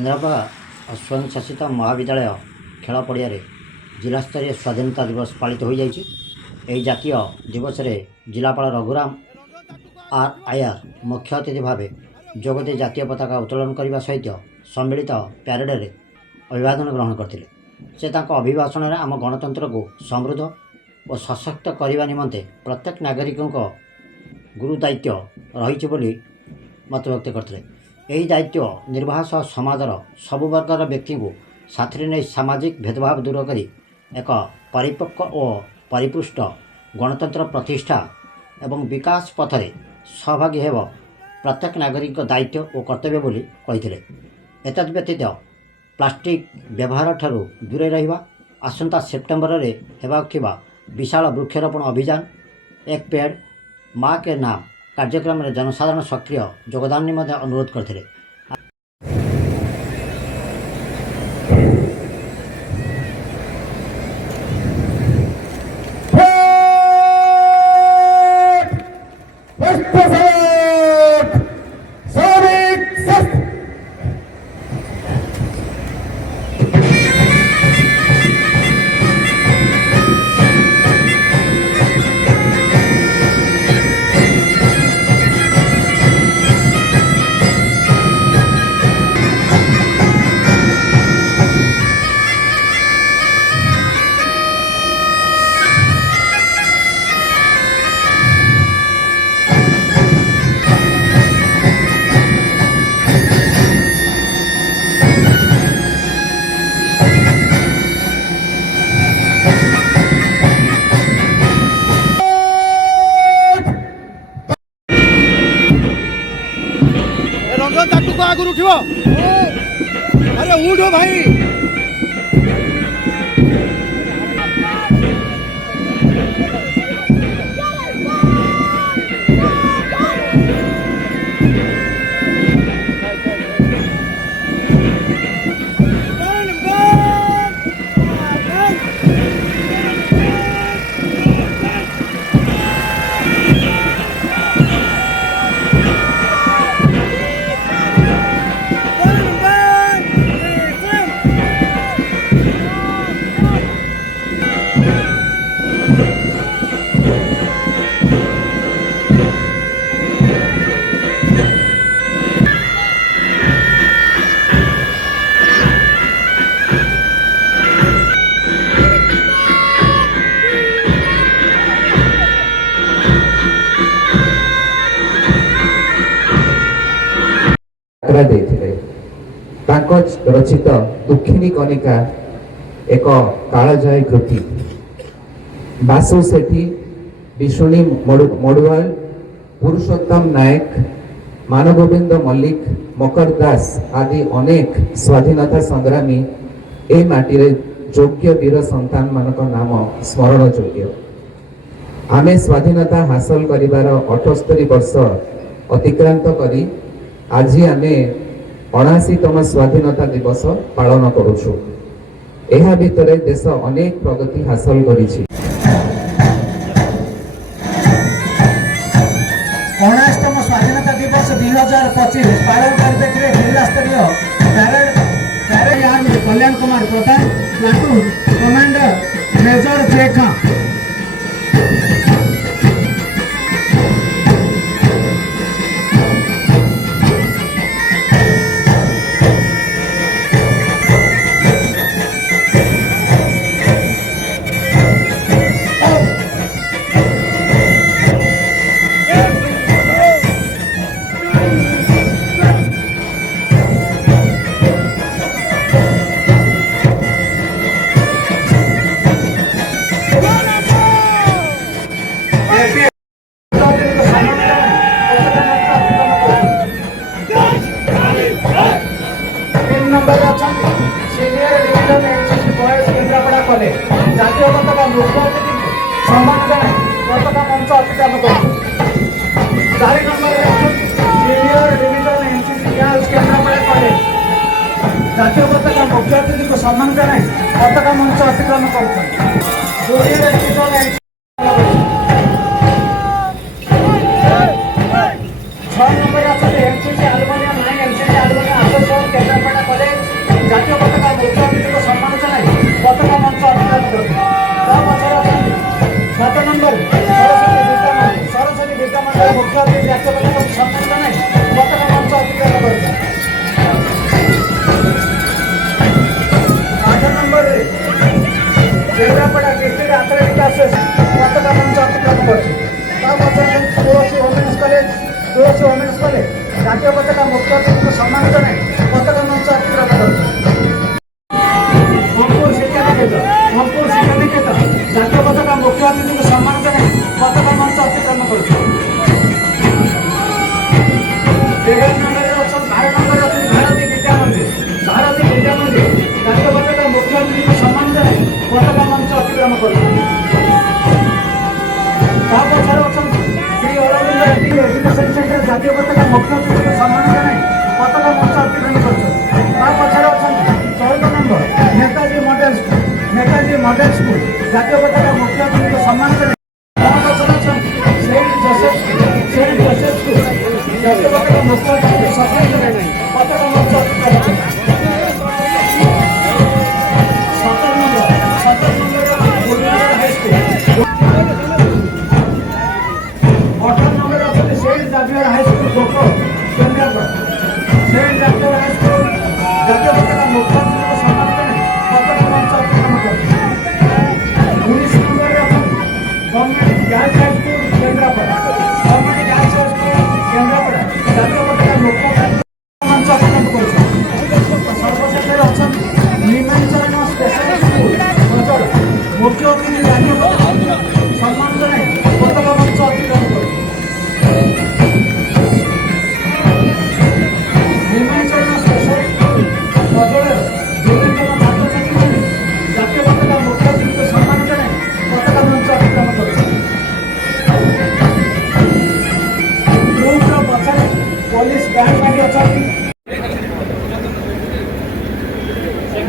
केन्द्रापड़ा स्वयंशासित महाविद्यालय खेल पड़िया जिला स्तरीय स्वाधीनता दिवस पालित हो जाइए। यही जातीय दिवस रे जिलापाल रघुराम आर आयर मुख्य अतिथि भाव जोगदे जातीय पताका उत्तोलन करने सहित सम्मिलित प्यारेड रे अभिवादन ग्रहण करते। से अभिभाषण में आम गणतंत्र को समृद्ध और सशक्त करने निमंते प्रत्येक नागरिकों गुरु दायित्व रही मत व्यक्त करते। यही दायित्व निर्वाह सह समाजर सबु वर्गर व्यक्ति को साथी नहीं सामाजिक भेदभाव दूर कर एक परिपक्व और परिपुष्ट गणतंत्र प्रतिष्ठा एवं विकास पथरे सहभागी हेब प्रत्येक नागरिक दायित्व और कर्तव्य बोली कही। एतद व्यतीत प्लास्टिक व्यवहार ठारू दूरे रहिबा, आसंता सेप्टेम्बर रे हेबाक थिबा विशाल वृक्षरोपण अभियान एक पेड़ माँ के नाम कार्यक्रम में जनसाधारण सक्रिय योगदान निमंते अनुरोध करते। आगु उठ अरे उठो भाई। रचित दुखिनी कनिका एक कालजयी कृति बासु सेठी, विष्णु मडुवाल, पुरुषोत्तम नायक, मानगोविंद मल्लिक, मकर दास आदि अनेक स्वाधीनता संग्रामी ए माटी योग्य वीर संतान मानक नाम स्मरण योग्य। आमे स्वाधीनता हासिल करिवार 78 वर्ष अतिक्रांत करी आज आमे 79तम स्वाधीनता दिवस पालन करुछु। एहा भितरे देश अनेक प्रगति हासिल करिछि। 79तम स्वाधीनता दिवस 2025 पालन करते जिला स्तरीय parade army Kalyan Kumar Pradhan, platoon commander major Jekha. Senior division NCC boys Kendrapara college जातीय पताका मुख्य अतिथि सम्मान जनाई पताका मंच अतिक्रम कर। 4 number senior division NCC girls Kendrapara college जातीय पताका मुख्य अतिथि को सम्मान जनाई पताका मंच अतिक्रम कर। Junior division 6 number NCC aluminium 9 NCC aluminium association Kendrapara college SS पताका मंच अतिक्रम करछि ता पछरे तुलसी वोमेन्स कॉलेज जातीय पताका मुख्य अतिथि सम्मान जनाई पताका मंच अतिक्रम करछि मंगपुर शिक्षा निकेतन जातीय पताका मुख्य अतिथि सम्मान जनाई पताका मंच अतिक्रम करछि 11 number option 12 number option Bharati Vidya Mandir जातीय पताका मुख्य अतिथि सम्मान जनाई पताका मंच अतिक्रम करछि ता पछरे option Shri Aurobindo education centre जातीय पताका मुख्य अतिथि सम्मान जनाई पताका मंच अतिक्रम करछि ता पछरे option 14 number Netaji model school जातीय पताका मुख्य अतिथि सम्मान जनाई सेंट जोसेफ स्कूल जातीय पताका मुख्य अतिथि सम्मान जनाई पताका मंच अतिक्रम करछि 17 number Guru Nanak high school 18 number option Saint Xavier high school गोको Kendrapara Saint Xavier high school जातीय पताका मुख्य अतिथि सम्मान जनाई पताका मंच अतिक्रम करछि 19 number option government girls high school Kendrapara जातीय पताका मुख्य अतिथि मंच अतिक्रम करछि सर्वशेष ऑप्शन निमांचरण स्पेशल स्कूल बजड़ मुख्य अतिथि जातीय पताका सम्मान जनाई पताका मंच अतिक्रम करछि निमांचरण स्पेशल स्कूल बजड़ विभिन्न छात्र छात्री जातीय पताका मुख्य अतिथि सम्मान जनाई पताका मंच अतिक्रम करछि ग्रुपର ପଛରେ पुलिस बैंड बाजी अछंती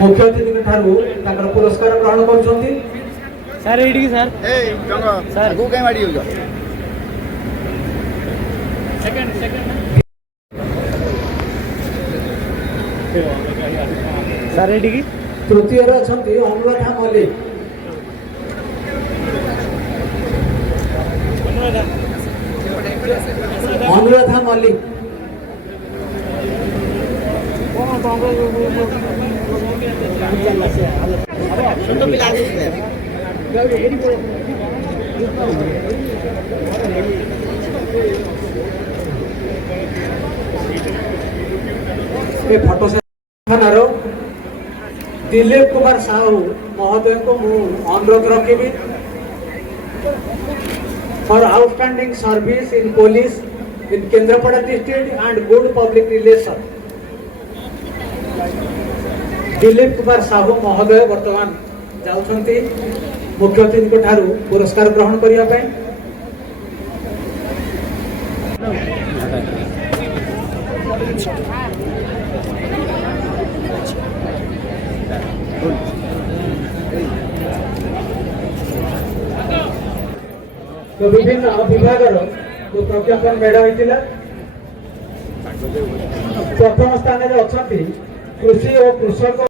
मुख्य अतिथि ठारू ताकर पुरस्कार ग्रहण करुछंती सर एडी सर ए जंग सर गु के माडी हो सेकंड सर एडी की तृतीय रे अछंती अनुराधा मल्लिक ए फोटो से थानारो दिलीप कुमार साहू महोदय को मु अनुरोध रखिबी for outstanding service in police in Kendrapara district and good public relation Dilip Kumar Sahu महोदय वर्तमान जाउछंती मुख्य अतिथि ठारू पुरस्कार ग्रहण करिया पय तो विभिन्न विभाग जो प्रज्ञापन मेढ़ होता प्रथम स्थान में अच्छा कृषि और कृषक